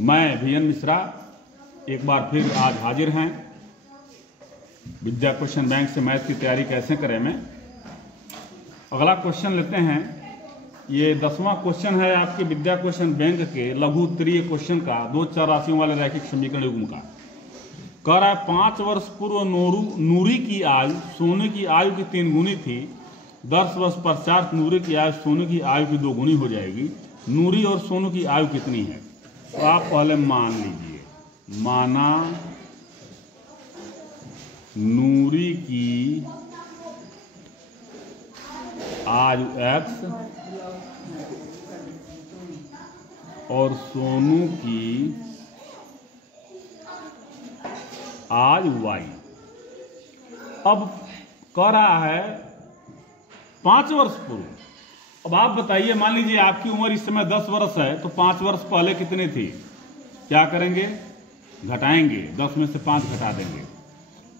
मैं VN मिश्रा एक बार फिर आज हाजिर हैं विद्या क्वेश्चन बैंक से मैथ की तैयारी कैसे करें में। अगला क्वेश्चन लेते हैं। ये 10वां क्वेश्चन है आपके विद्या क्वेश्चन बैंक के लघु उत्तरीय क्वेश्चन का, दो चार राशियों वाले रैखिक समीकरण युग्म का। कह रहा है 5 वर्ष पूर्व नूरी की आयु सोने की आयु की 3 गुनी थी। 10 वर्ष पश्चात नूरी की आयु सोने की आयु की 2 गुनी हो जाएगी। नूरी और सोनू की आयु कितनी है? तो आप पहले मान लीजिए, माना नूरी की आयु x और सोनू की आयु y। अब कह रहा है 5 वर्ष पूर्व। अब आप बताइए, मान लीजिए आपकी उम्र इस समय 10 वर्ष है, तो 5 वर्ष पहले कितनी थी? क्या करेंगे? घटाएंगे, 10 में से 5 घटा देंगे।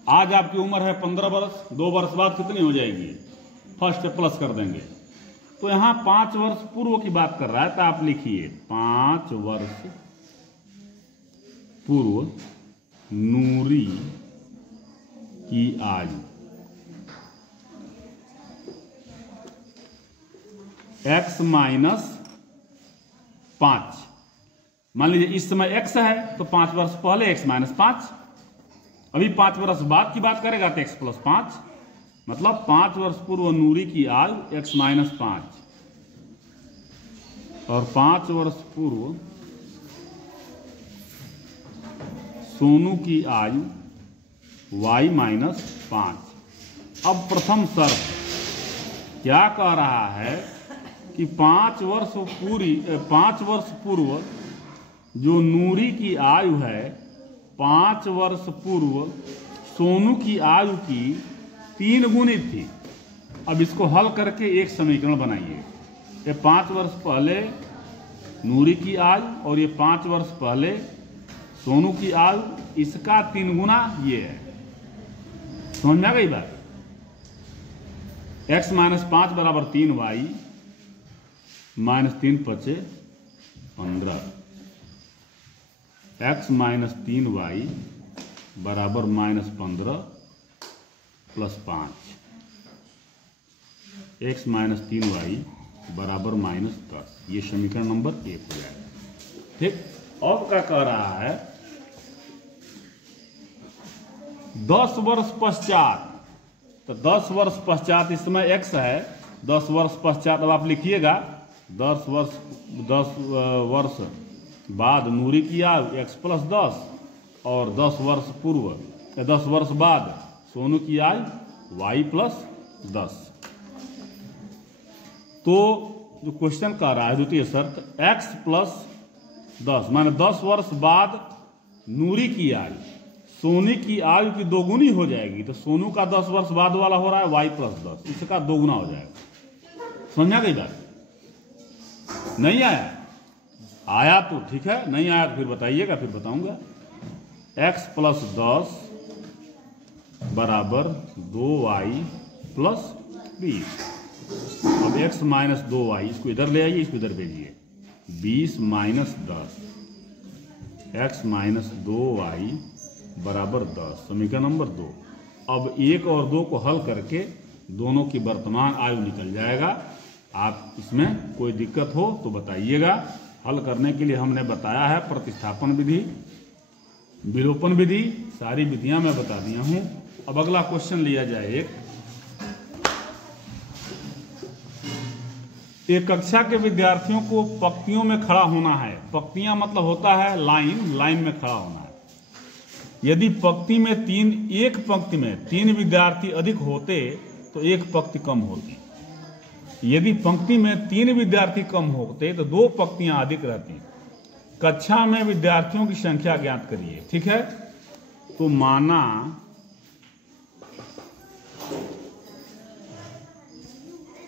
आज आपकी उम्र है 15 वर्ष, 2 वर्ष बाद कितनी हो जाएगी? फर्स्ट प्लस कर देंगे। तो यहां 5 वर्ष पूर्व की बात कर रहा है, तो आप लिखिए 5 वर्ष पूर्व नूरी की आयु x माइनस 5। मान लीजिए इस समय x है, तो 5 वर्ष पहले x माइनस 5। अभी 5 वर्ष बाद की बात करेगा तो x प्लस 5, मतलब 5 वर्ष पूर्व नूरी की आयु x माइनस 5 और 5 वर्ष पूर्व सोनू की आयु y माइनस 5। अब प्रथम शर्त क्या कह रहा है कि 5 वर्ष पूर्व जो नूरी की आयु है, 5 वर्ष पूर्व सोनू की आयु की 3 गुनी थी। अब इसको हल करके एक समीकरण बनाइए। ये 5 वर्ष पहले नूरी की आयु और ये 5 वर्ष पहले सोनू की आयु, इसका 3 गुना ये है। समझ में आ गई बात? x माइनस 5 बराबर 3y minus 3 × 15। x minus 3y बराबर minus 15 plus 5। x minus 3y बराबर माइनस 10। ये समीकरण नंबर 1 हो जाएगा। ठीक। अब क्या कह रहा है? 10 वर्ष पश्चात, तो 10 वर्ष पश्चात इस समय x है, 10 वर्ष पश्चात अब आप लिखिएगा 10 वर्ष बाद नूरी की आयु x प्लस 10 और 10 वर्ष पूर्व 10 वर्ष बाद सोनू की आयु y प्लस 10। तो जो क्वेश्चन कह रहा है द्वितीय शर्त x प्लस 10 माने 10 वर्ष बाद नूरी की आयु सोनू की आयु की 2 गुनी हो जाएगी। तो सोनू का 10 वर्ष बाद वाला हो रहा है y प्लस 10, इसका 2 गुना हो जाएगा। समझ में आ गई बात? नहीं आया? आया तो ठीक है, नहीं आया तो फिर बताइएगा, फिर बताऊंगा। x प्लस 10 बराबर 2y प्लस 20। अब x माइनस 2y, इसको इधर ले आइए, इसको इधर भेजिए। 20 माइनस 10, x माइनस 2y बराबर 10, समीकरण नंबर 2। अब 1 और 2 को हल करके दोनों की वर्तमान आयु निकल जाएगा। आप इसमें कोई दिक्कत हो तो बताइएगा। हल करने के लिए हमने बताया है प्रतिस्थापन विधि, विलोपन विधि, सारी विधियां मैं बता दिया हूं। अब अगला क्वेश्चन लिया जाए। एक कक्षा के विद्यार्थियों को पंक्तियों में खड़ा होना है। पंक्तियां मतलब होता है लाइन में खड़ा होना है। यदि पंक्ति में एक पंक्ति में 3 विद्यार्थी अधिक होते तो एक पंक्ति कम होती। यदि पंक्ति में 3 विद्यार्थी कम होते तो 2 पंक्तियां अधिक रहती। कक्षा में विद्यार्थियों की संख्या ज्ञात करिए। ठीक है, तो माना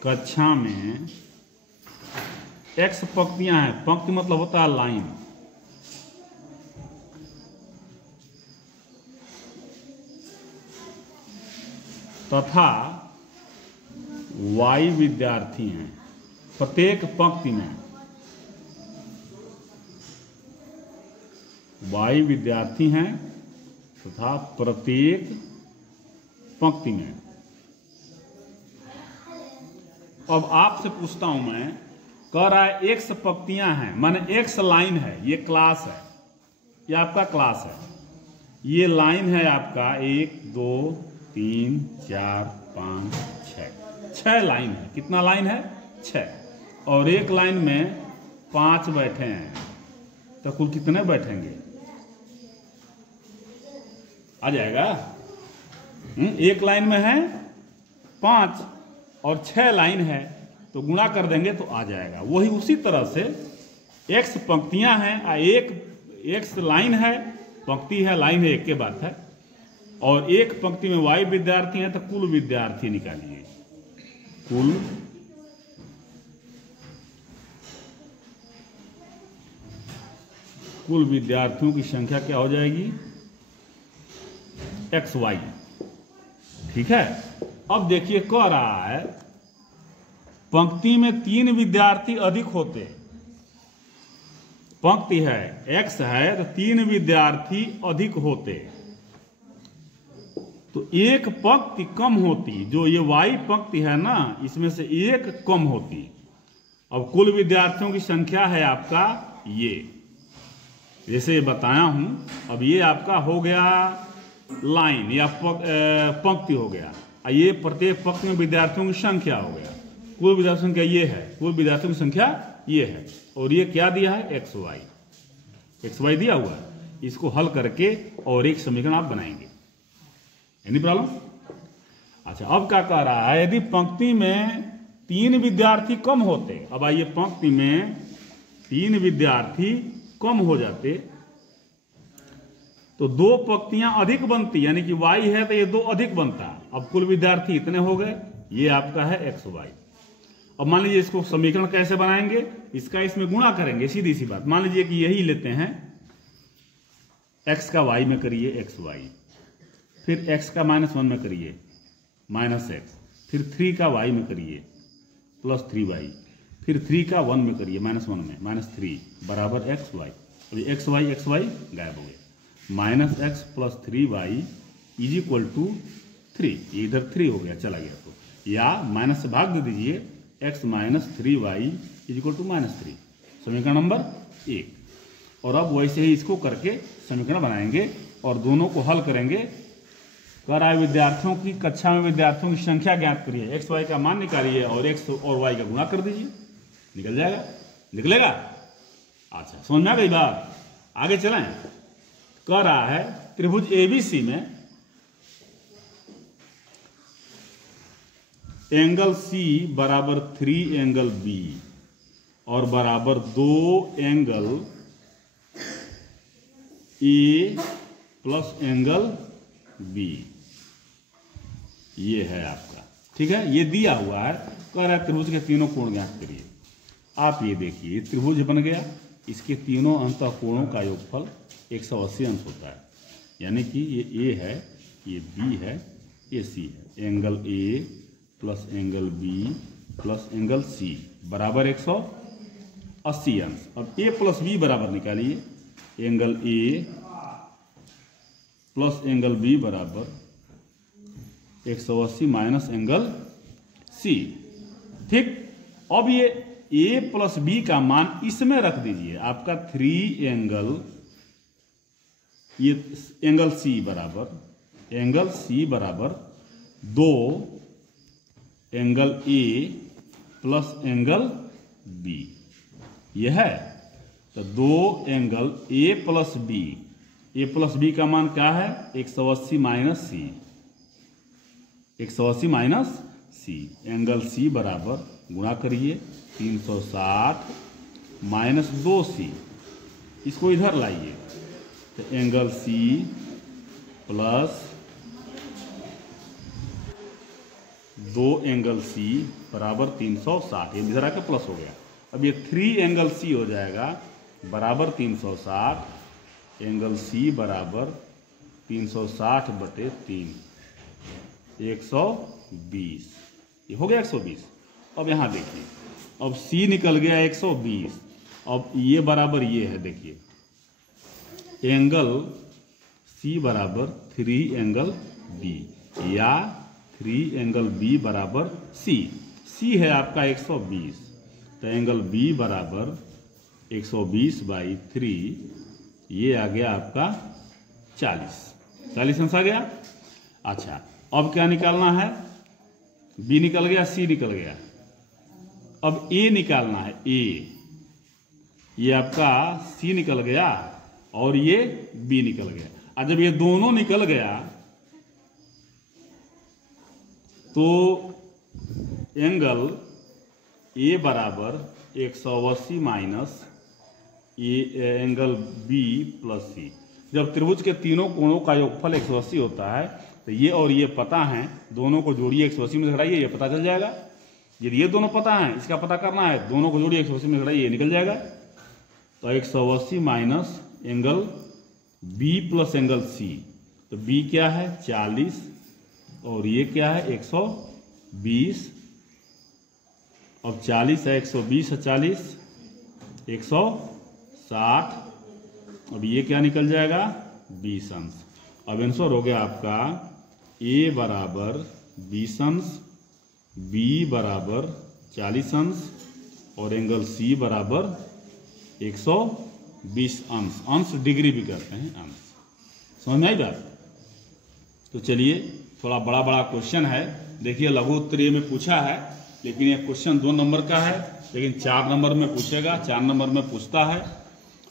कक्षा में x पंक्तियां हैं। पंक्ति मतलब होता है लाइन। तथा y विद्यार्थी हैं। प्रत्येक पंक्ति में y विद्यार्थी हैं तथा प्रत्येक पंक्ति में। अब आपसे पूछता हूं मैं, कह रहा है x पंक्तियां हैं, माने x लाइन है, ये क्लास है, ये आपका क्लास है, ये लाइन है आपका 1 2 3 4 5 6 लाइन है। कितना लाइन है? 6। और एक लाइन में 5 बैठे हैं, तो कुल कितने बैठेंगे? आ जाएगा। एक लाइन में है 5 और 6 लाइन है, तो गुणा कर देंगे तो आ जाएगा। वही उसी तरह से x पंक्तियां हैं, एक x लाइन है, पंक्ति है, लाइन है, एक के बात है, और एक पंक्ति में y विद्यार्थी हैं, तो कुल विद्यार्थी निकालिए। कुल विद्यार्थियों की संख्या क्या हो जाएगी? xy। ठीक है। अब देखिए कह रहा है पंक्ति में 3 विद्यार्थी अधिक होते, पंक्ति है x है तो 3 विद्यार्थी अधिक होते, तो एक पंक्ति कम होती, जो ये y पंक्ति है ना, इसमें से एक कम होती। अब कुल विद्यार्थियों की संख्या है आपका ये, जैसे बताया हूं। अब ये आपका हो गया लाइन या पंक्ति हो गया, ये प्रत्येक पंक्ति में विद्यार्थियों की संख्या हो गया। कुल विद्यार्थियों की संख्या ये है, कुल विद्यार्थियों की संख्या ये है, और ये क्या दिया है? xy दिया हुआ है। इसको हल करके और एक समीकरण आप बनाएंगे, एनी प्रॉब्लम? अच्छा, अब क्या कह रहा है? यदि पंक्ति में 3 विद्यार्थी कम होते, अब आइए पंक्ति में 3 विद्यार्थी कम हो जाते तो 2 पंक्तियां अधिक बनती, यानी कि y है तो ये 2 अधिक बनता। अब कुल विद्यार्थी इतने हो गए, ये आपका है xy। अब मान लीजिए इसको समीकरण कैसे बनाएंगे? इसका इसमें गुणा करेंगे, सीधी सी बात। मान लीजिए कि यही लेते हैं, x का y में करिए xy, फिर x का -1 में करिए -x, फिर 3 का y में करिए +3y, फिर 3 का 1 में करिए -1 में -3 बराबर xy। अब xy गायब हो गया। -x + 3y = 3, इधर 3 हो गया, चला गया। तो या माइनस से भाग दे दीजिए, x - 3y = -3, समीकरण नंबर 1। और अब वैसे ही इसको करके समीकरण बनाएंगे और दोनों को हल करेंगे। कर आए विद्यार्थियों की, कक्षा में विद्यार्थियों की संख्या ज्ञात करिए, x y का मान निकालिए और x और y का गुणा कर दीजिए, निकल जाएगा। निकलेगा? अच्छा, समझ में आ गई बात? आगे चलें। कह रहा है त्रिभुज ABC में एंगल C बराबर 3 एंगल B और बराबर 2 angle A plus angle B, ये है आपका। ठीक है, ये दिया हुआ है। कह रहा है त्रिभुज के तीनों कोण ज्ञात करिए। आप ये देखिए, त्रिभुज बन गया, इसके तीनों अंतःकोणों का योगफल 180 अंश होता है, यानी कि ये A है, ये B है, ये C है। Angle A plus angle B plus angle C बराबर 180 अंश। अब A प्लस B बराबर निकालिए, angle A plus angle B बराबर 180 माइनस एंगल C। ठीक, अब ये A प्लस B का मान इसमें रख दीजिए, आपका 3 एंगल, ये एंगल C बराबर 2 angle A plus angle B, यह है। तो 2 angle A plus B, A plus B का मान क्या है? 180 minus C, 180 minus C। Angle C बराबर, गुणा करिए, 360 माइनस 2C, इसको इधर लाइए, तो angle C plus 2 angle C बराबर 360, ये इधर आके प्लस हो गया। अब ये 3 एंगल C हो जाएगा बराबर 360, एंगल C बराबर 360 बटे 3, 120, ये हो गया 120। अब यहाँ देखिए, अब C निकल गया 120, अब ये बराबर ये है, देखिए एंगल सी बराबर 3 एंगल बी, या 3 एंगल बी बराबर सी। सी है आपका 120, तो एंगल बी बराबर 120/3, ये आ गया आपका 40 अंश आ गया। अच्छा, अब क्या निकालना है? बी निकल गया, सी निकल गया, अब ए निकालना है। ए, ये आपका सी निकल गया और ये बी निकल गया। और जब ये दोनों निकल गया तो एंगल ए बराबर 180 माइनस एंगल बी प्लस सी। जब त्रिभुज के तीनों कोणों का योगफल 180 होता है तो ये और ये पता है, दोनों को जोड़िए 180 में घटाइए, ये पता चल जाएगा। यदि ये दोनों पता है, इसका पता करना है, दोनों को जोड़िए 180 में घटाइए, ये निकल जाएगा। तो 180 minus angle B plus angle C, तो बी क्या है 40 और ये क्या है 120। अब 40 है 120 है 40 160। अब ये क्या निकल जाएगा 20 अंश। अब आंसर हो गया आपका ए बराबर 20 अंश, बी बराबर 40 अंश और एंगल सी बराबर 120 अंश। अंश डिग्री भी कहते हैं, अंश। समझ में आई बात? तो चलिए, थोड़ा बड़ा बड़ा क्वेश्चन है, देखिए लघु उत्तरीय में पूछा है, लेकिन ये क्वेश्चन 2 नंबर का है, लेकिन 4 नंबर में पूछेगा, 4 नंबर में पूछता है।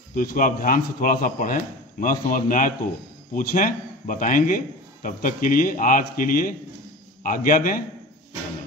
तो इसको आप ध्यान से थोड़ा सा पढ़ें, न समझ में आए तो पूछें, बताएंगे। तब तक के लिए, आज के लिए आज्ञा दें। धन्यवाद।